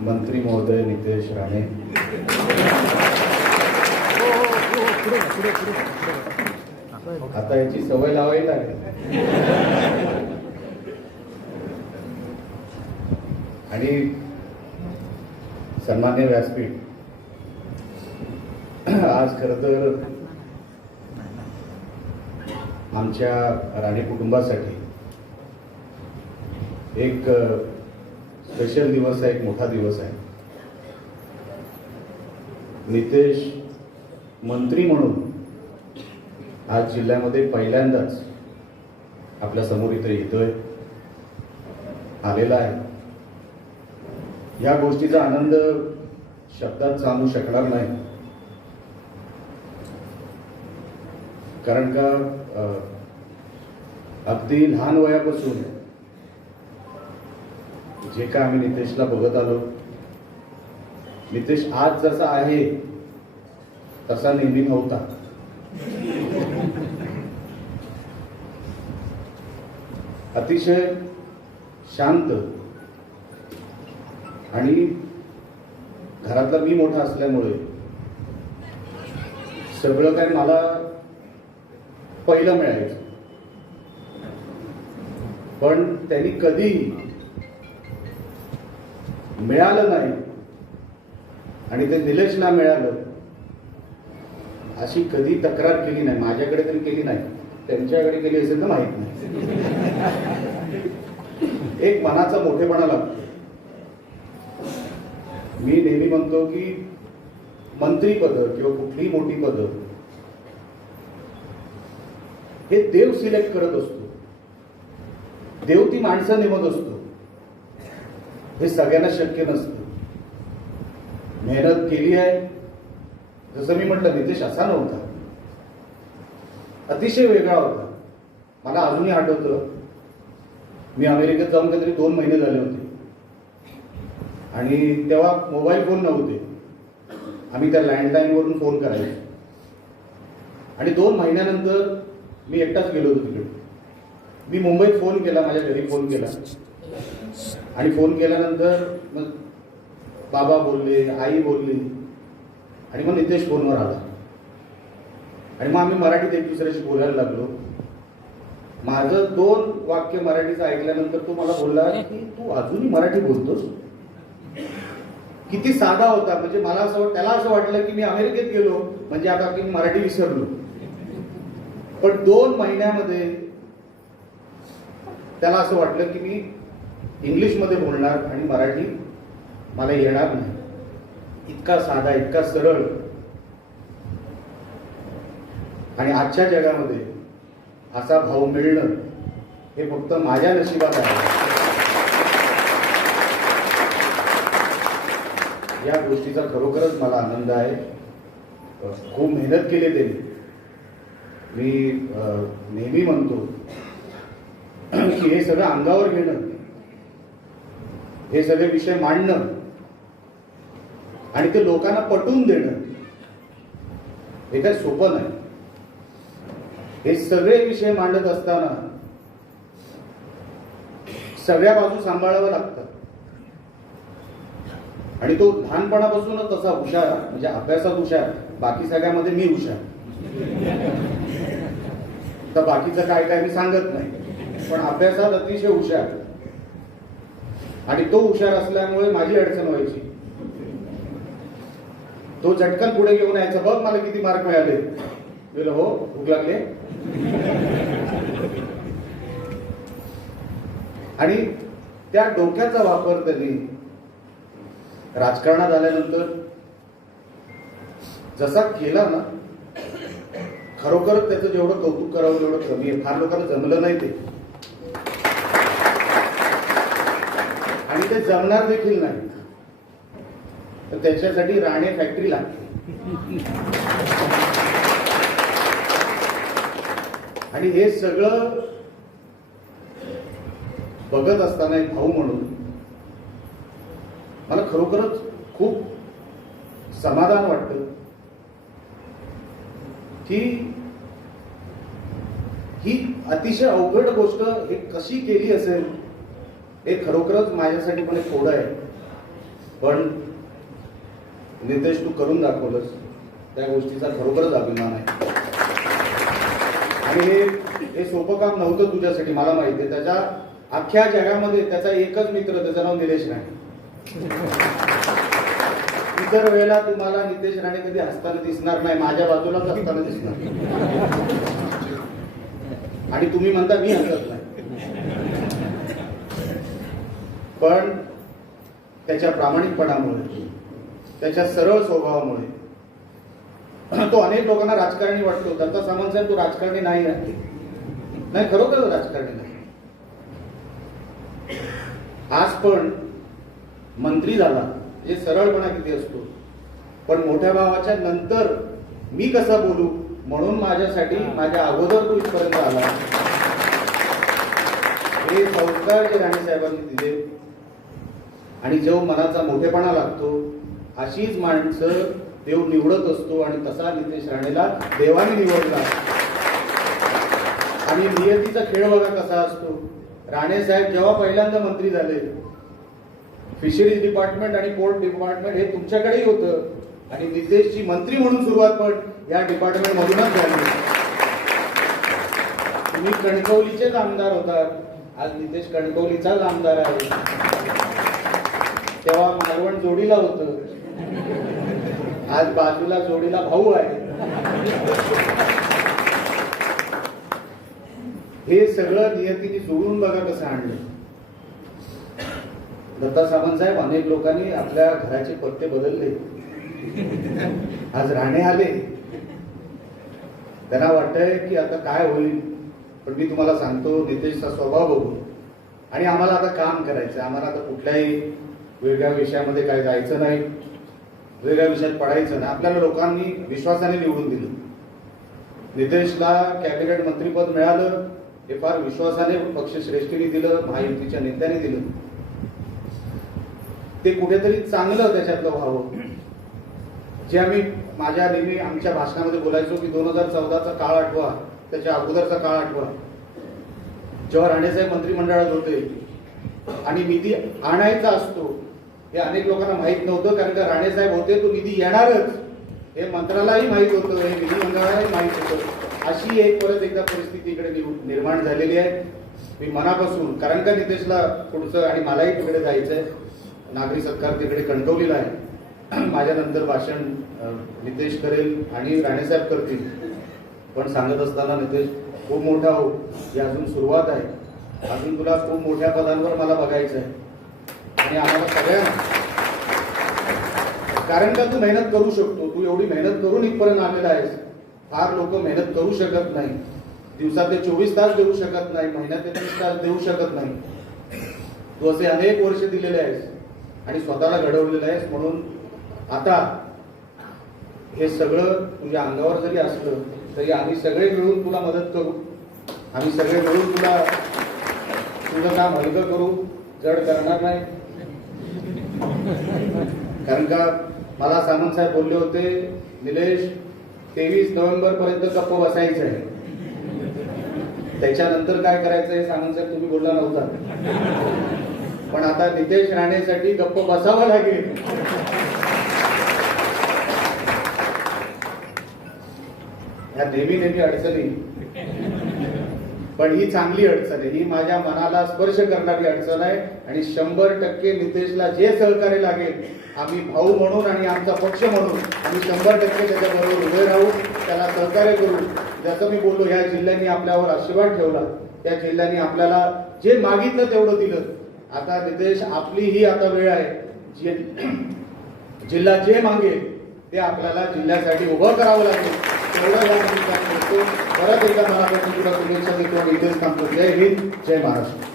मंत्री महोदय नितेश राणे, आता याची सवय लावायला लागेल. आणि सन्मान्य व्यासपीठ, आज खरं तर आमच्या राणे कुटुंबासाठी एक स्पेशल दिवस आहे, एक मोठा दिवस आहे. नितेश मंत्री म्हणून आज जिल्ह्यामध्ये पहिल्यांदाच आपल्या समोर इथे येतोय, आलेला आहे. या गोष्टीचा आनंद शब्दात सांगू शकणार नाही, कारण का अगदी लहान वयापासून जे काय आम्ही नितेशला बघत आलो, नितेश आज जसा आहे तसा नेहमी नव्हता. अतिशय शांत आणि घरातला मी मोठा असल्यामुळे सगळं काय मला पहिलं मिळायचं. पण त्यांनी कधी मिळालं नाही आणि ते निलेशला मिळालं अशी कधी तक्रार केली नाही. माझ्याकडे तरी केली नाही, त्यांच्याकडे केली असेल तर माहित नाही. एक मनाचा मोठेपणा लागतो. मी नेहमी म्हणतो की मंत्रीपद किंवा कुठलीही मोठी पद हे देव सिलेक्ट करत असतो, देव ती माणसं नेमत असतो. हे सगळ्यांना शक्य नसतं. मेहनत केली आहे. जसं मी म्हटलं, नितेश असा नव्हता, अतिशय वेगळा होता. मला अजूनही आठवतं, मी अमेरिकेत जाऊन काहीतरी 2 महिने झाले होते आणि तेव्हा मोबाईल फोन नव्हते. आम्ही त्या लँडलाईनवरून फोन करायचो आणि 2 महिन्यानंतर मी एकटाच गेलो होतो तिकडे. मी मुंबईत फोन केला, माझ्या घरी फोन केला आणि फोन केल्यानंतर मग बाबा बोलले, आई बोलली आणि मग नितेश फोनवर आला आणि मग आम्ही मराठीत एक दुसऱ्याशी बोलायला लागलो. माझं 2 वाक्य मराठीचं ऐकल्यानंतर तो मला बोलला की तू अजूनही मराठी बोलतोस. किती साधा होता. म्हणजे मला असं, त्याला असं वाटलं की मी अमेरिकेत गेलो म्हणजे आता की मराठी विसरलो. पण 2 महिन्यामध्ये त्याला असं वाटलं की मी इंग्लिशमध्ये बोलणार आणि मराठी मला येणार नाही. इतका साधा, इतका सरळ. आणि आजच्या जगामध्ये असा भाऊ मिळणं हे फक्त माझ्या नशिबात आहे. या गोष्टीचा खरोखरच मला आनंद आहे. खूप मेहनत केली त्यांनी. मी नेहमी म्हणतो की हे सगळं अंगावर घेणं, हे सगळे विषय मांडणं आणि ते लोकांना पटवून देणं हे काही सोपं नाही. हे सगळे विषय मांडत असताना सगळ्या बाजू सांभाळाव्या लागतात. आणि तो लहानपणापासूनच तसा हुशार, म्हणजे अभ्यासात हुशार, बाकी सगळ्यामध्ये मी हुशार. तर बाकीचं काय काय मी सांगत नाही, पण अभ्यासात अतिशय हुशार. आणि तो हुशार असल्यामुळे माझी अडचण व्हायची. तो झटकन पुढे घेऊन यायचा, बघ मला किती मार्क मिळाले. बोल हो, भूक लागले. आणि त्या डोक्याचा वापर त्यांनी राजकारणात आल्यानंतर जसा केला ना, खरोखरच त्याचं जेवढं कौतुक करावं तेवढं कमी आहे. फार लोकांना जमलं नाही ते, आणि ते जमणार देखील नाही. तर त्याच्यासाठी राणे फॅक्टरी लागते. आणि हे सगळं बघत असताना एक भाऊ म्हणून मला खरोखरच खूप समाधान वाटतं की ही अतिशय अवघड गोष्ट हे कशी केली असेल हे खरोखरच माझ्यासाठी पण एक कोड आहे. पण नितेश, तू करून दाखवलंस, त्या गोष्टीचा खरोखरच अभिमान आहे. आणि हे सोपं काम नव्हतं तुझ्यासाठी, मला माहिती आहे. त्याच्या अख्ख्या जगामध्ये त्याचा एकच मित्र, त्याचं नाव निलेश राणे. इतर वेळेला तुम्हाला नितेश राणे कधी हसताना दिसणार नाही, माझ्या बाजूलाच असताना दिसणार. आणि तुम्ही म्हणता मी हसत नाही, पण त्याच्या प्रामाणिकपणामुळे, त्याच्या सरळ स्वभावामुळे तो अनेक लोकांना राजकारणी वाटतो. दत्ता सामंत साहेब, तो राजकारणी नाही आहे. नाही, खरोखर राजकारणी नाही. आज पण मंत्री झाला, म्हणजे सरळपणा किती असतो. पण मोठ्या भावाच्या नंतर मी कसा बोलू म्हणून माझ्यासाठी, माझ्या अगोदर तो इथपर्यंत आला. हे संस्कार जे राणे साहेबांनी दिले, आणि जो मनाचा मोठेपणा लागतो, अशीच माणसं देव निवडत असतो. आणि तसा नितेश राणेला देवाने निवडला. आणि नियतीचा खेळ बघा कसा असतो. राणे साहेब जेव्हा पहिल्यांदा मंत्री झाले, फिशरीज डिपार्टमेंट आणि पोर्ट डिपार्टमेंट हे तुमच्याकडेही होतं, आणि नितेशची मंत्री म्हणून सुरुवात पण या डिपार्टमेंट मधूनच झाली. तुम्ही कणकवलीचेच आमदार होतात, आज नितेश कणकवलीचाच आमदार आहे. तेव्हा मालवण जोडीला होतं, आज बाजूला जोडीला भाऊ आहे. हे सगळं नियतीने जोडून बघा कसं आणलं. दत्ता सामंत साहेब, अनेक लोकांनी आपल्या घराचे पत्ते बदलले, आज राणे आले. त्यांना वाटतंय की आता काय होईल. पण मी तुम्हाला सांगतो, नितेशचा स्वभाव बघून, आणि आम्हाला आता काम करायचं, आम्हाला आता कुठल्याही वेगळ्या विषयामध्ये काय जायचं नाही, वेगळ्या विषयात पडायचं नाही. आपल्याला लोकांनी विश्वासाने निवडून दिलं. नितेशला कॅबिनेट मंत्रीपद मिळालं, हे फार विश्वासाने पक्षश्रेष्ठीने दिलं, महायुतीच्या नेत्याने दिलं. ते कुठेतरी चांगलं त्याच्यातलं व्हावं. जे आम्ही माझ्या नेहमी आमच्या भाषणामध्ये बोलायचो की 2014चा काळ आठवा, त्याच्या अगोदरचा काळ आठवा, जेव्हा राणेसाहेब मंत्रिमंडळात होते आणि निधी आणायचा असतो, हे अनेक लोकांना माहित नव्हतं. कारण का राणेसाहेब होते तो निधी येणारच, हे मंत्र्यालाही माहित होतं, हे विधिमंडळालाही माहित होतं. अशी एक परत एकदा परिस्थिती इकडे निर्माण झालेली आहे. मी मनापासून, कारण का नितेशला पुढचं, आणि मलाही तिकडे जायचंय, नागरी सत्कार तिकडे कणकवलीला आहे. माझ्यानंतर भाषण नितेश करेल आणि राणेसाहेब करतील. पण सांगत असताना, नितेश खूप मोठा हो, ही अजून सुरुवात आहे, अजून तुला खूप मोठ्या पदांवर मला बघायचं आहे. आणि आम्हाला सगळ्यांना, कारण का तू मेहनत करू शकतो, तू एवढी मेहनत करून इथपर्यंत आलेला आहेस. फार लोक मेहनत करू शकत नाही, दिवसातले 24 तास देऊ शकत नाही, महिन्यातले 30 तास देऊ शकत नाही. तू असे अनेक वर्ष दिलेले आहेस आणि स्वतःला घडवलेलं आहेस. म्हणून आता हे सगळं तुझ्या अंगावर जरी असलं तरी आम्ही सगळे मिळून तुला मदत करू, आम्ही सगळे मिळून तुला तुझं काम हलकं करू, जड करणार नाही. कारण का मला सामंत साहेब बोलले होते, निलेश 23 नोव्हेंबर पर्यंत गप्प बसायचं आहे, त्याच्यानंतर काय करायचं हे सामंत साहेब तुम्ही बोलला नव्हता. पण आता नितेश राणेसाठी गप्प बसावं लागेल. ह्या नेहमी अडचणी, पण ही चांगली अडचण आहे, ही माझ्या मनाला स्पर्श करणारी अडचण आहे. आणि 100% नितेशला जे सहकार्य लागेल, आम्ही भाऊ म्हणून आणि आमचा पक्ष म्हणून आम्ही 100% त्याच्याबरोबर उभे राहू, त्याला सहकार्य करू. जसं मी बोललो, ह्या जिल्ह्यांनी आपल्यावर आशीर्वाद ठेवला, त्या जिल्ह्यांनी आपल्याला जे मागितलं तेवढं दिलं. आता नितेश, आपली ही आता वेळ आहे, जिल्हा जे मागेल ते आपल्याला जिल्ह्यासाठी उभं करावं लागेल. तेवढं या ठिकाणी करतो. परत एकदा मला तुला शुभेच्छा देतो आणि इथेच थांबतो. जय हिंद, जय महाराष्ट्र.